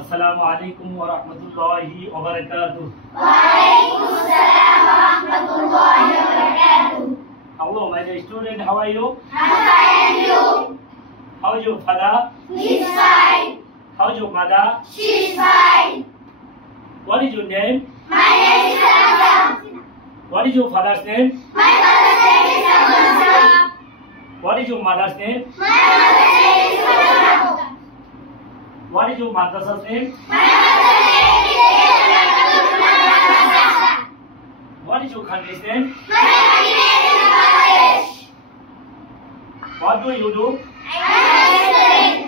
अस्सलामु अलैकुम व रहमतुल्लाहि व बरकातुहू। Waalaikumsalam warahmatullahi wabarakatuh. Hello, my dear student. How are you? I'm fine, and you? How is your father? He's fine. How is your mother? She's fine. What is your name? My name is Ramza. What is your father's name? My mother's name is Ramza. What is your mother's name? My mother's name is Ramza. What is your madrasa's name? My mother's name is Ramza. What is your country's name? My country name is Bangladesh. What do you do? I'm a student.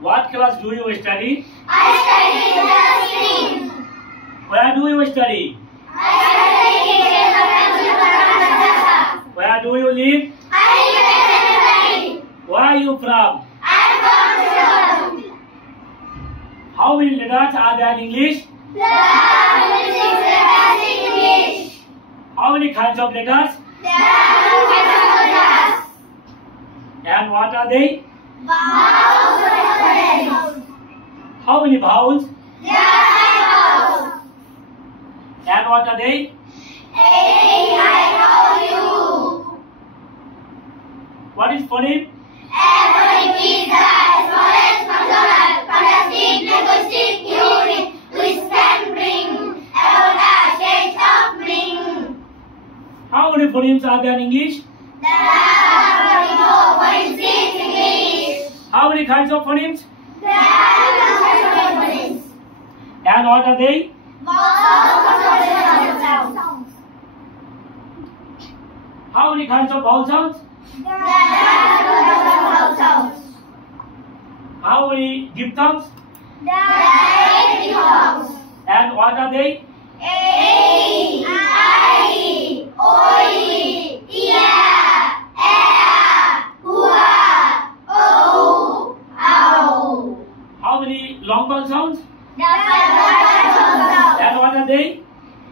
What class do you study? I study nursing. Where do you study? I study in Madrasa. Where do you live? I live in Mumbai. Where are you from? I'm from Shillong. How many letters are there in English? There are 26 letters in English. How many kinds of letters? There are 2 kinds of letters. And what are they? Vowels and consonants. How many vowels? There are 9 vowels. And what are they? A, I, O, U. What is phoneme? Every pizza, smallest, functional, fantastic, linguistic, unique, which can bring about a shade of bring. How many phonemes are there in English? There are 44.6 English. How many kinds of phonemes? There are 2 kinds of phonics. And what are they? Vowels, consonants, and sounds. How many kinds of vowel sounds? There are 2 kinds of vowel sounds. How many diphthongs? There are 8 vowels. And what are they? A, I, O, O, ow. How many long vowel sounds? There are 5 kinds of sounds. And what are they?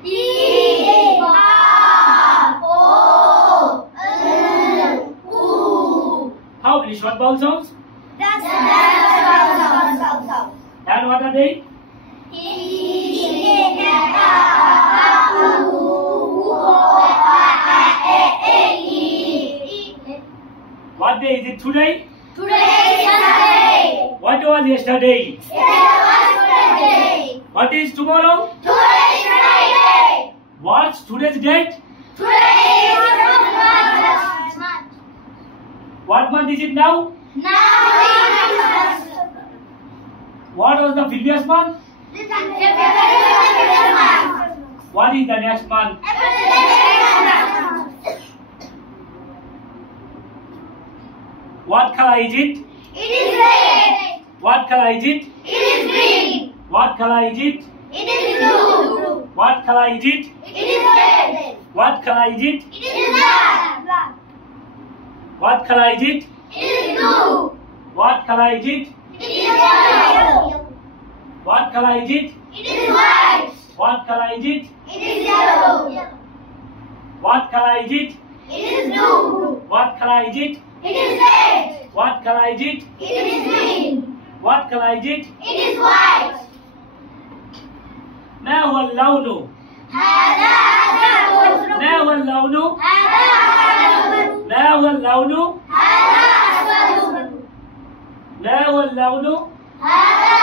E, O, U. How many short vowel sounds? That's sounds. And what are they? What day is it today? Today is Sunday. What was yesterday? Yesterday was Friday. What is tomorrow? Today is Friday. What's today's date? Today is March. What month is it now? Now is What was the previous month? What is the next month? What color is it? It is red. What color is it? It is green. What color is it? It is blue. What color is it? It is red. What color is it? It is black. What color is it? It is blue. What color is it? It is yellow. What color is it? It is white. What color is it? It is yellow. What color is it? It is blue. What color is it? It is red. What color is it? It is green. What color is it? It is white. ما هو اللون؟ هذا أسود. ما هو اللون؟ هذا أسود. ما هو اللون؟ هذا أسود. ما هو اللون؟ هذا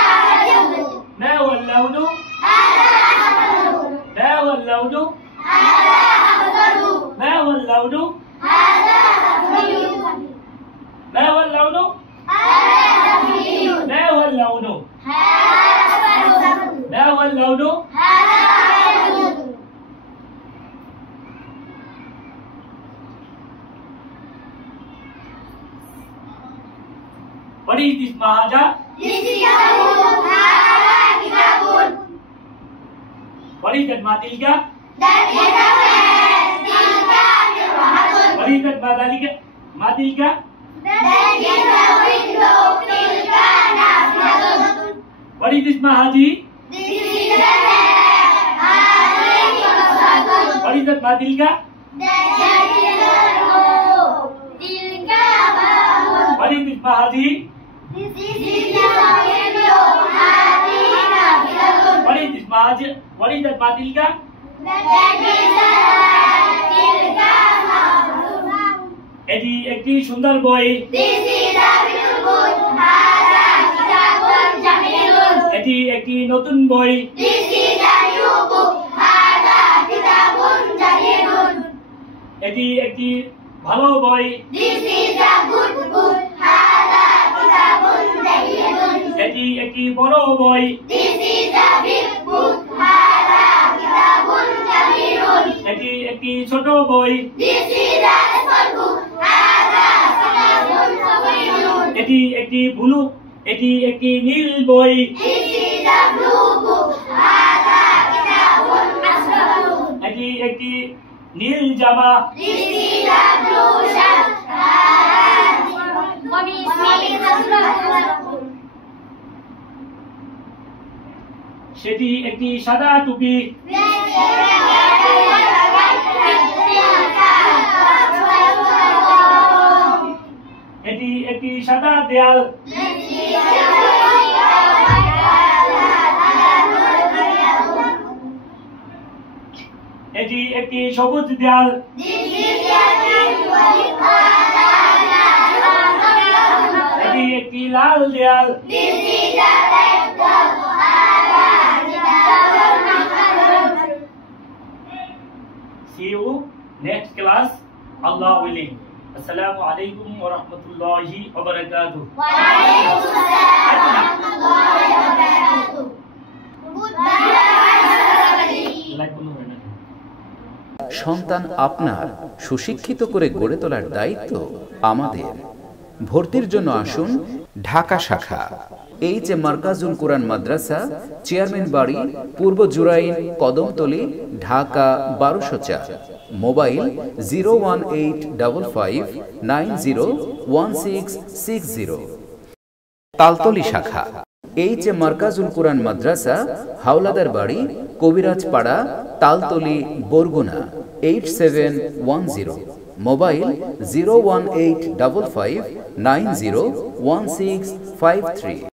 أسود. ما هو اللون؟ هذا أسود. ما هو اللون؟ هذا أسود. ما هو اللون؟ هذا أسود. ما هو اللون؟ هذا أسود. ما هو اللون؟ هذا أسود. ما هو اللون؟ هذا أسود. What is this Mahaja? This is Yahoo. هذا كتاب. What is that Matilka? That is a man. تلك مرأة. What is that Madalika? Matilka? That is a window. تلك نافذة. What is this Mahaji? This is a man. هذه مساكن. What is that Matilka? That is a road. تلك باب. What is this Mahaji? This is a window. هذه आज what is that Patilka? That is the Tilka Mahfuz. এটি একটি সুন্দর বই। This is a beautiful book. Hada kitabun jamilun. এটি একটি নতুন বই। This is a new book. Hada kitabun jamilun. এটি একটি ভালো বই। This is a good book. Hada kitabun jamilun. এটি একটি বড় বই। This is a big book. Hada kitabun jamilun. এটি একটি ছোট বই। This is a small book. Hada kitabun jamilun. এটি একটি ব্লু, এটি একটি নীল বই। This is a blue book. Hada kitabun asfarun. এটি একটি নীল জামা। This is a blue shirt. সেটি একটি সাদা টুপি। এটি একটি সাদা দেয়াল। এটি একটি সবুজ দেয়াল। এটি একটি লাল দেয়াল। See you next class, Allah willing. Assalamu alaikum wa rahmatullahi wa barakatuh. সন্তান আপনার সুশিক্ষিত করে গড়ে তোলার দায়িত্ব আমাদের। ভর্তির জন্য আসুন ঢাকা শাখা এইচ.এ. মার্কাজুল কোরআন মাদ্রাসা, চেয়ারম্যান বাড়ি, পূর্ব জুরাইন, কদমতলী, ঢাকা ১২০৪। মোবাইল 01855901660। তালতলী শাখা এইচ.এ. মার্কাজুল কোরআন মাদ্রাসা, হাওলাদার বাড়ি, কবিরাজ পাড়া, তালতলী, বরগুনা 8710। মোবাইল 01855901653।